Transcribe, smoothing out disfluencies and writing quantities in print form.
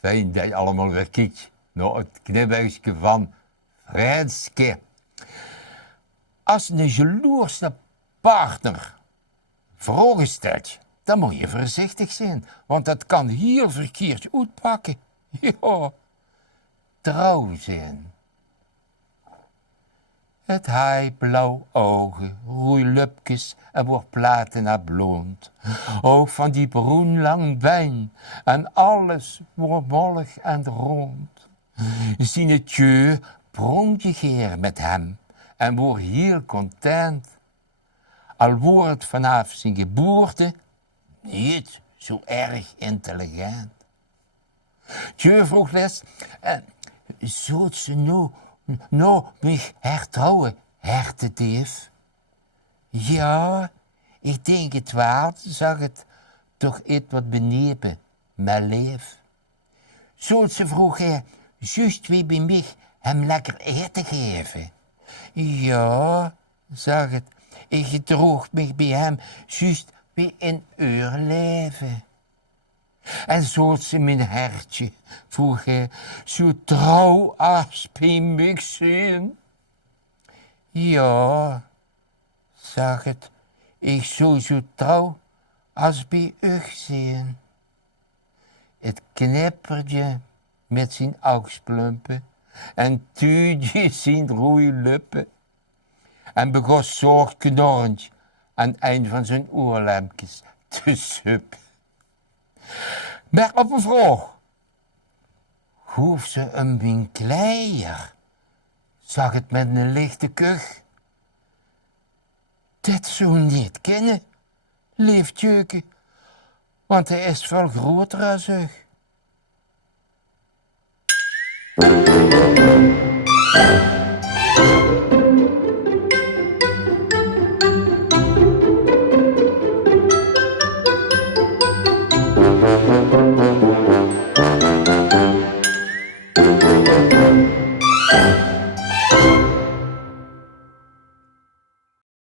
Fijn dat je allemaal weer kijkt naar het knipbuisje van Vrijnske. Als een jaloerse partner vragen stelt, dan moet je voorzichtig zijn, want dat kan heel verkeerd uitpakken. Ja, trouw zijn. Het hij blauw ogen, roeilupjes en wordt platina blond. Ook van die bruin lang been en alles wordt mollig en rond. Zien het je pronk je geer met hem en wordt heel content. Al wordt het vanaf zijn geboorte niet zo erg intelligent. Je vroeg les, zult ze nou mich hertrouwen, hertendief? Ja, ik denk het wel, zag het toch iets wat benepen, mijn lief. Zult ze vroeg hij, juist wie bij mij hem lekker eten geven? Ja, zag het, ik gedroeg mich bij hem juist wie in uw leven. En zult ze mijn hertje, vroeg hij, zo trouw als bij mij zijn? Ja, zag het, ik zou zo trouw als bij u zijn. Het knippertje met zijn oogsplumpen en tuutje zijn rode lippen. En begon zorgknorrend aan een van zijn oorlampjes te suppen. Maar op een vraag, hoeft ze een winkleier, zag het met een lichte kuch. Dit zou niet kennen, leeft Jeuke, want hij is veel groter als zich.